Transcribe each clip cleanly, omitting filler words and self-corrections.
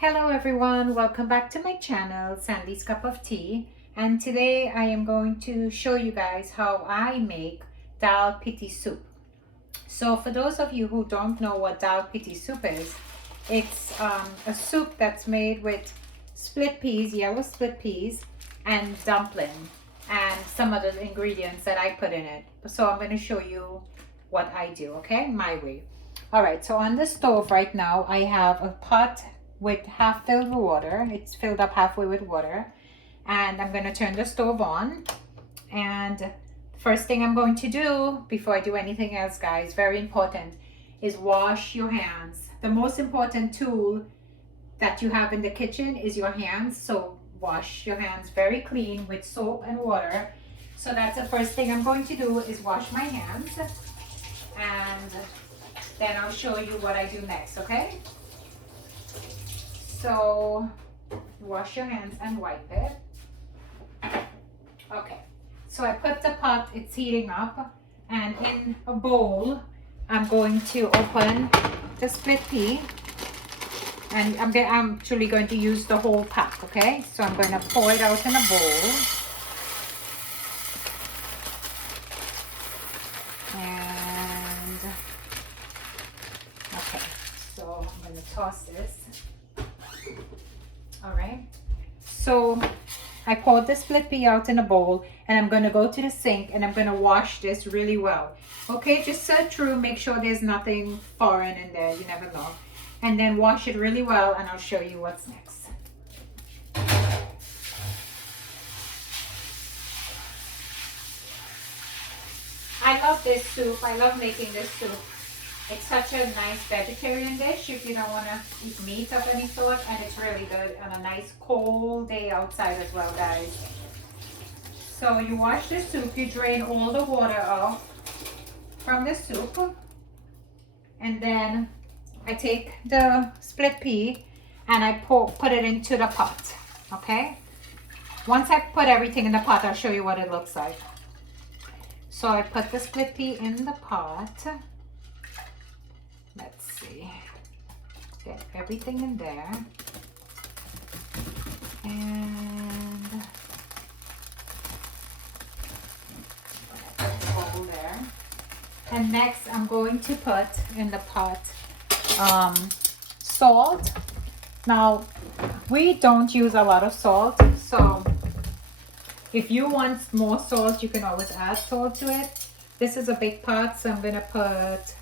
Hello everyone, welcome back to my channel, Sandy's Cup of Tea. And today I am going to show you guys how I make dal pitti soup. So for those of you who don't know what dal pitti soup is, it's a soup that's made with split peas, yellow split peas, and dumpling, and some other ingredients that I put in it. So I'm going to show you what I do, okay? My way. Alright, so on the stove right now, I have a pot with half filled with water. It's filled up halfway with water. And I'm going to turn the stove on. And first thing I'm going to do before I do anything else, guys, very important, is wash your hands. The most important tool that you have in the kitchen is your hands. So wash your hands very clean with soap and water. So that's the first thing I'm going to do, is wash my hands. And then I'll show you what I do next, okay? So wash your hands and wipe it. Okay, so I put the pot, it's heating up, and in a bowl I'm going to open the split pea, and I'm actually going to use the whole pack, okay? So I'm going to pour it out in a bowl. And okay, so I'm going to toss this. All right, so I poured the split pea out in a bowl, and I'm going to go to the sink and I'm going to wash this really well. Okay, just search through, make sure there's nothing foreign in there, you never know. And then wash it really well, and I'll show you what's next. I love this soup. I love making this soup. It's such a nice vegetarian dish if you don't want to eat meat of any sort, and it's really good on a nice cold day outside as well, guys. So you wash the soup, you drain all the water off from the soup, and then I take the split pea and I put it into the pot, okay? Once I put everything in the pot, I'll show you what it looks like. So I put the split pea in the pot. Let's see, get everything in there, and put the bowl there. And next I'm going to put in the pot salt. Now we don't use a lot of salt, so if you want more salt, you can always add salt to it. This is a big pot, so I'm gonna put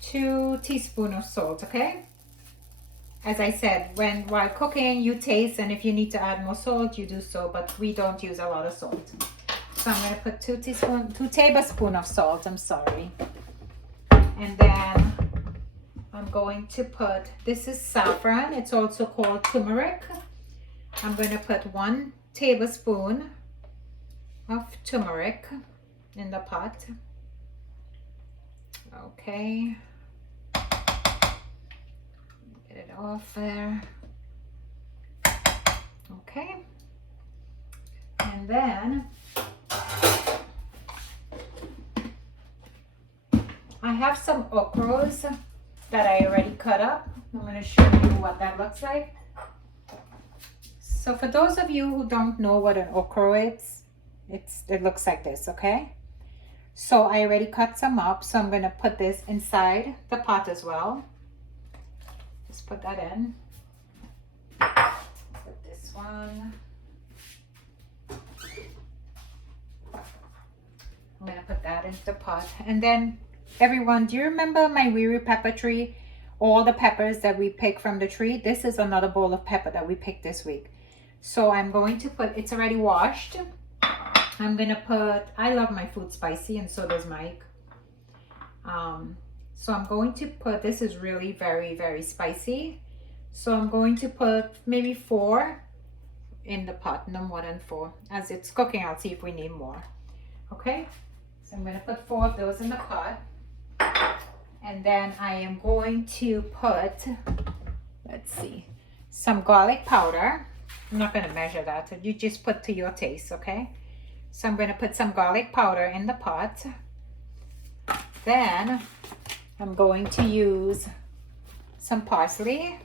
2 teaspoons of salt, okay? As I said, while cooking, you taste, and if you need to add more salt, you do so, but we don't use a lot of salt. So I'm going to put 2 tablespoons of salt, I'm sorry. And then I'm going to put, this is saffron, it's also called turmeric. I'm going to put 1 tablespoon of turmeric in the pot. Okay, get it off there. Okay, and then I have some okras that I already cut up. I'm going to show you what that looks like. So for those of you who don't know what an okra is, it looks like this, okay? So I already cut some up, so I'm going to put this inside the pot as well. Just put that in. Put this one. I'm going to put that into the pot. And then, everyone, do you remember my wiri pepper tree? All the peppers that we pick from the tree? This is another bowl of pepper that we picked this week. So I'm going to put, it's already washed. I'm gonna put, I love my food spicy, and so does Mike. So I'm going to put, this is really very, very spicy. So I'm going to put maybe 4 in the pot, no more than 4. As it's cooking, I'll see if we need more. Okay, so I'm gonna put 4 of those in the pot. And then I am going to put, let's see, some garlic powder. I'm not gonna measure that, you just put to your taste, okay? So I'm going to put some garlic powder in the pot. Then I'm going to use some parsley.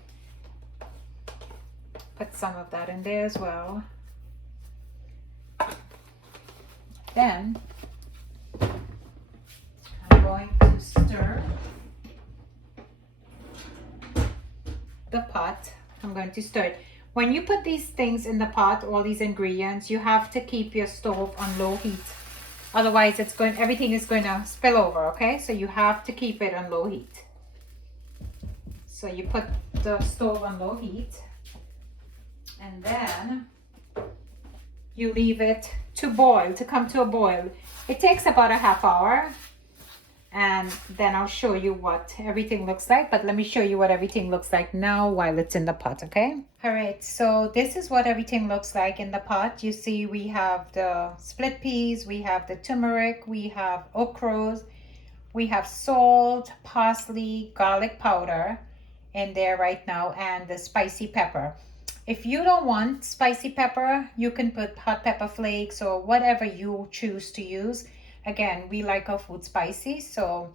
Put some of that in there as well. Then I'm going to stir the pot. I'm going to stir it. When you put these things in the pot, all these ingredients, you have to keep your stove on low heat. Otherwise, everything is going to spill over, okay? So you have to keep it on low heat. So you put the stove on low heat, and then you leave it to boil, to come to a boil. It takes about a half hour, and then I'll show you what everything looks like. But let me show you what everything looks like now while it's in the pot, okay? All right, so this is what everything looks like in the pot. You see we have the split peas, we have the turmeric, we have okras, we have salt, parsley, garlic powder in there right now, and the spicy pepper. If you don't want spicy pepper, you can put hot pepper flakes or whatever you choose to use. Again, we like our food spicy, so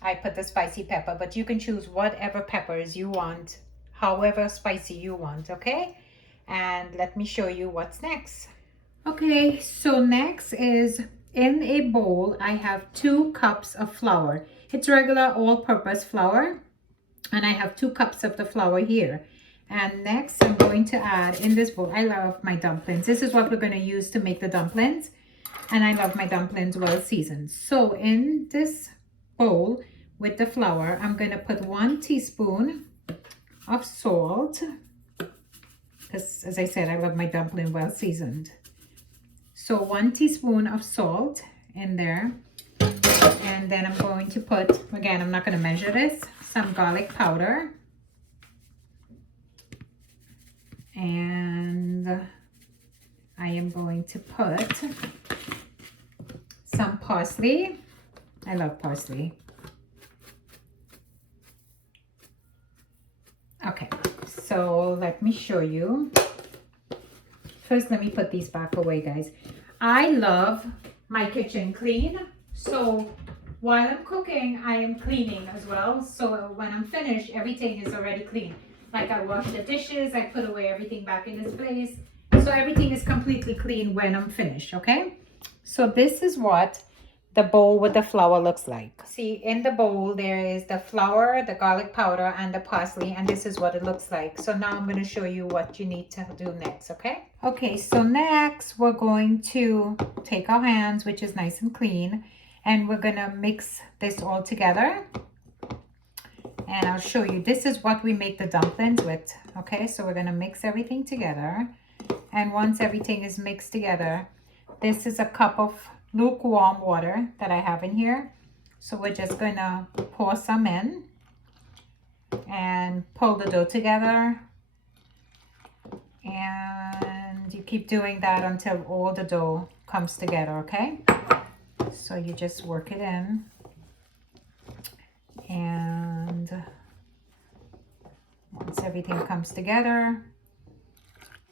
I put the spicy pepper, but you can choose whatever peppers you want, however spicy you want, okay? And let me show you what's next. Okay, so next is in a bowl, I have 2 cups of flour. It's regular all-purpose flour, and I have 2 cups of the flour here. And next I'm going to add in this bowl, I love my dumplings. This is what we're going to use to make the dumplings. And I love my dumplings well seasoned. So in this bowl with the flour, I'm going to put 1 teaspoon of salt. Because as I said, I love my dumpling well seasoned. So 1 teaspoon of salt in there. And then I'm going to put, again, I'm not going to measure this, some garlic powder. And I am going to put some parsley. I love parsley. Okay, so let me show you. First, let me put these back away, guys. I love my kitchen clean. So while I'm cooking, I am cleaning as well. So when I'm finished, everything is already clean. Like I wash the dishes, I put away everything back in its place. So everything is completely clean when I'm finished, okay? So this is what the bowl with the flour looks like. See, in the bowl, there is the flour, the garlic powder, and the parsley, and this is what it looks like. So now I'm gonna show you what you need to do next, okay? Okay, so next we're going to take our hands, which is nice and clean, and we're gonna mix this all together. And I'll show you, this is what we make the dumplings with, okay? So we're gonna mix everything together. And once everything is mixed together, this is a cup of lukewarm water that I have in here. So we're just gonna pour some in and pull the dough together. And you keep doing that until all the dough comes together, okay? So you just work it in. And once everything comes together,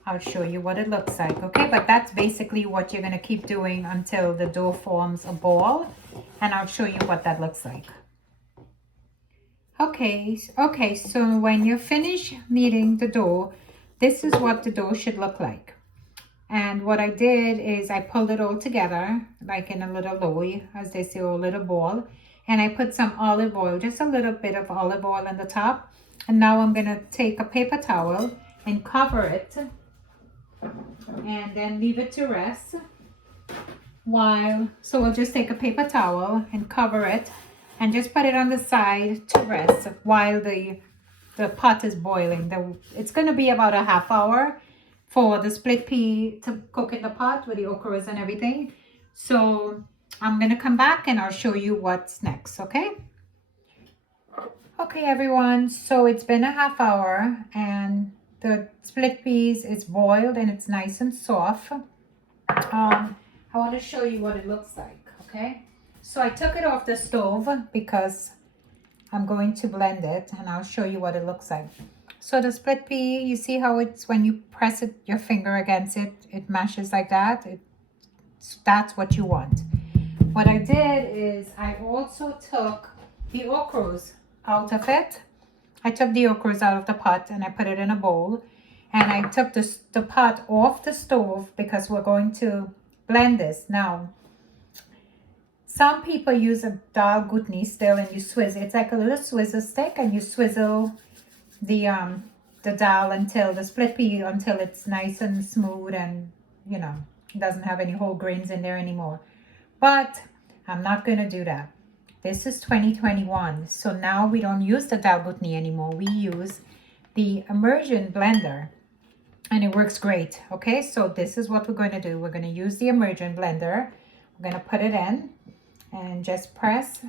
I'll show you what it looks like, okay? But that's basically what you're gonna keep doing until the dough forms a ball, and I'll show you what that looks like. Okay, so when you're finished kneading the dough, this is what the dough should look like. And what I did is I pulled it all together, like in a little loaf, as they say, or a little ball. And I put some olive oil, just a little bit of olive oil on the top. And now I'm gonna take a paper towel and cover it and then leave it to rest so we'll just take a paper towel and cover it and just put it on the side to rest while the pot is boiling. It's going to be about a half hour for the split pea to cook in the pot with the okras and everything. So I'm going to come back and I'll show you what's next, okay? Okay, everyone, so it's been a half hour and the split peas is boiled and it's nice and soft. I want to show you what it looks like, okay? So I took it off the stove because I'm going to blend it, and I'll show you what it looks like. So the split pea, you see how it's, when you press it, your finger against it, it mashes like that. That's what you want. What I did is I also took the okras out of it. I took the okras out of the pot and I put it in a bowl. And I took the pot off the stove because we're going to blend this. Now, some people use a dal gutni still and you swizzle. It's like a little swizzle stick and you swizzle the dal until the split pea until it's nice and smooth and, you know, it doesn't have any whole grains in there anymore. But I'm not going to do that. This is 2021, so now we don't use the dal gutni anymore. We use the immersion blender and it works great. Okay, so this is what we're going to do. We're going to use the immersion blender. We're going to put it in and just press.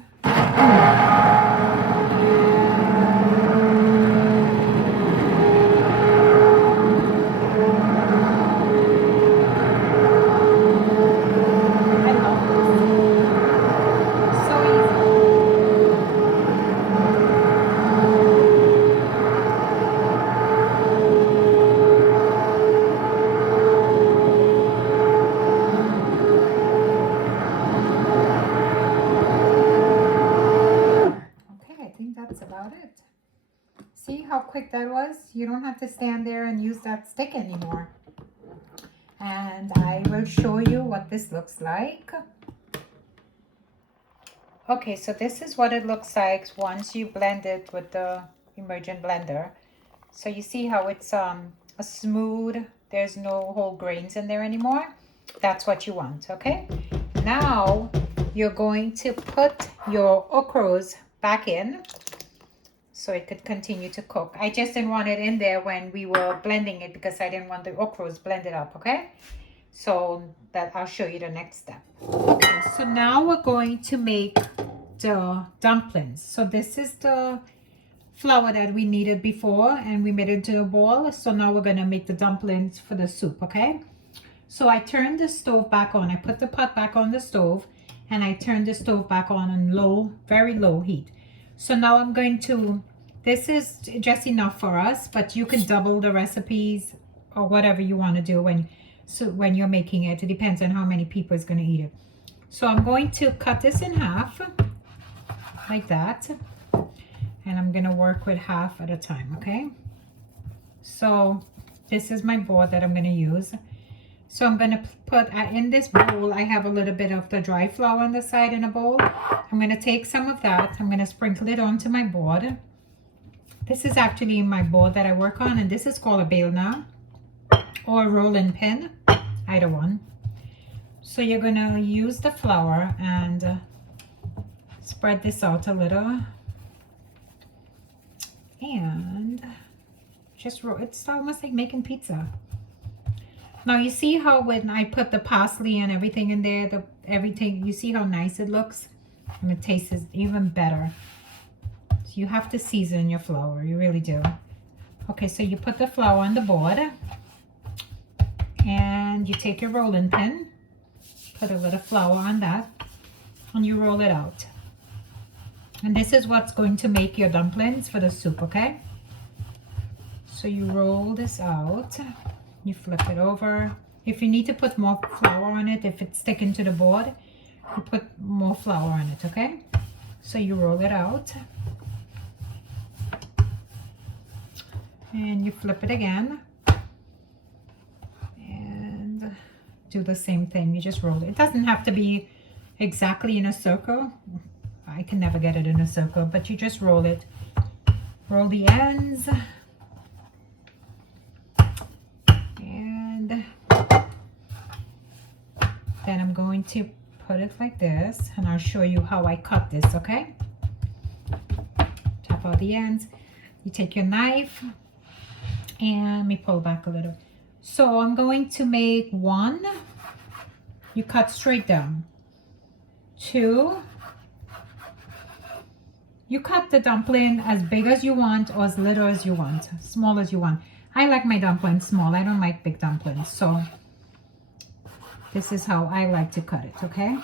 About it. See how quick that was? You don't have to stand there and use that stick anymore. And I will show you what this looks like. Okay, so this is what it looks like once you blend it with the immersion blender. So you see how it's a smooth, there's no whole grains in there anymore. That's what you want, okay? Now you're going to put your okras back in so it could continue to cook. I just didn't want it in there when we were blending it because I didn't want the okras blended up, okay? So that I'll show you the next step. Okay, so now we're going to make the dumplings. So this is the flour that we needed before and we made it into a ball. So now we're gonna make the dumplings for the soup, okay? So I turned the stove back on. I put the pot back on the stove and I turned the stove back on low, very low heat. So now I'm going to, this is just enough for us, but you can double the recipes or whatever you want to do when you're making it. It depends on how many people is going to eat it. So I'm going to cut this in half like that. And I'm going to work with half at a time, okay? So this is my board that I'm going to use. So I'm going to put in this bowl, I have a little bit of the dry flour on the side in a bowl. I'm going to take some of that. I'm going to sprinkle it onto my board. This is actually my board that I work on, and this is called a bailna or a rolling pin, either one. So you're going to use the flour and spread this out a little. And just roll. It's almost like making pizza. Now you see how when I put the parsley and everything in there, everything, you see how nice it looks? And it tastes even better. So you have to season your flour, you really do. Okay, so you put the flour on the board and you take your rolling pin, put a little flour on that, and you roll it out. And this is what's going to make your dumplings for the soup, okay? So you roll this out. You flip it over. If you need to put more flour on it, if it's sticking to the board, you put more flour on it, okay? So you roll it out. And you flip it again. And do the same thing. You just roll it. It doesn't have to be exactly in a circle. I can never get it in a circle, but you just roll it. Roll the ends. Then I'm going to put it like this, and I'll show you how I cut this, okay? Tap out the ends. You take your knife, and let me pull back a little. So I'm going to make 1. You cut straight down. 2. You cut the dumpling as big as you want or as little as you want, small as you want. I like my dumplings small. I don't like big dumplings, so this is how I like to cut it, okay?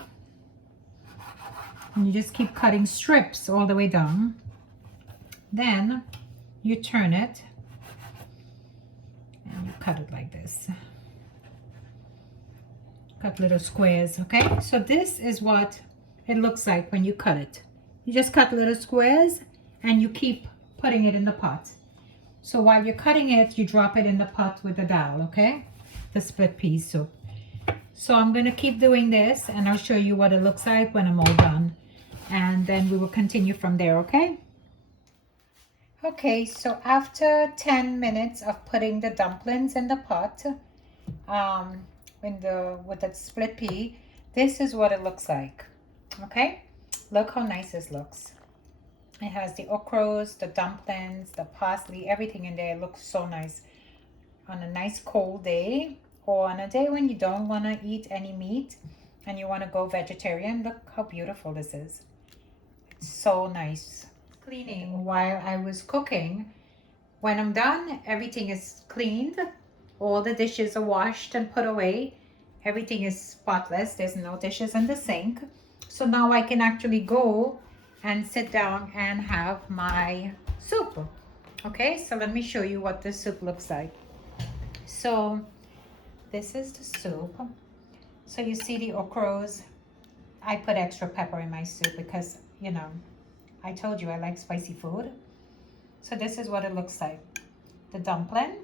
And you just keep cutting strips all the way down. Then you turn it and you cut it like this. Cut little squares, okay? So this is what it looks like when you cut it. You just cut little squares and you keep putting it in the pot. So while you're cutting it, you drop it in the pot with the dal, okay? The split pea soup. So I'm gonna keep doing this and I'll show you what it looks like when I'm all done. And then we will continue from there, okay? Okay, so after 10 minutes of putting the dumplings in the pot, with the split pea, this is what it looks like, okay? Look how nice this looks. It has the okras, the dumplings, the parsley, everything in there. It looks so nice on a nice cold day, or on a day when you don't want to eat any meat and you want to go vegetarian. Look how beautiful this is. It's so nice. Cleaning while I was cooking. When I'm done, everything is cleaned. All the dishes are washed and put away. Everything is spotless. There's no dishes in the sink. So now I can actually go and sit down and have my soup. Okay, so let me show you what the soup looks like. So this is the soup. So you see the okras. I put extra pepper in my soup because, you know, I told you I like spicy food. So this is what it looks like. The dumpling,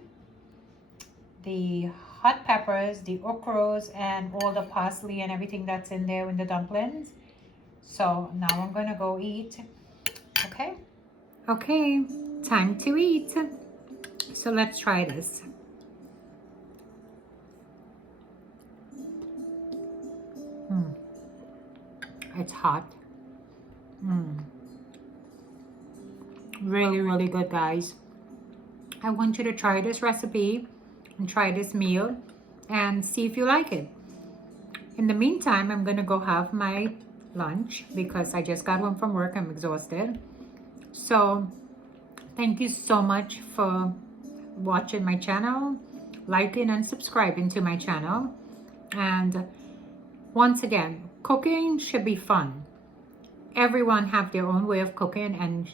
the hot peppers, the okras, and all the parsley and everything that's in there in the dumplings. So now I'm gonna go eat, okay? Okay, time to eat. So let's try this. It's hot. Really, really good, guys. I want you to try this recipe and try this meal and see if you like it. In the meantime, I'm gonna go have my lunch because I just got home from work. I'm exhausted. So thank you so much for watching my channel, liking and subscribing to my channel. And once again, cooking should be fun. Everyone have their own way of cooking, and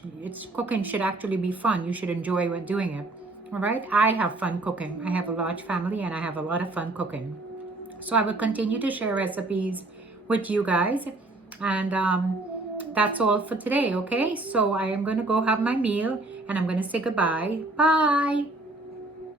cooking should actually be fun. You should enjoy doing it. All right, I have fun cooking. I have a large family and I have a lot of fun cooking. So I will continue to share recipes with you guys. And that's all for today, okay? So I am going to go have my meal and I'm going to say goodbye. Bye.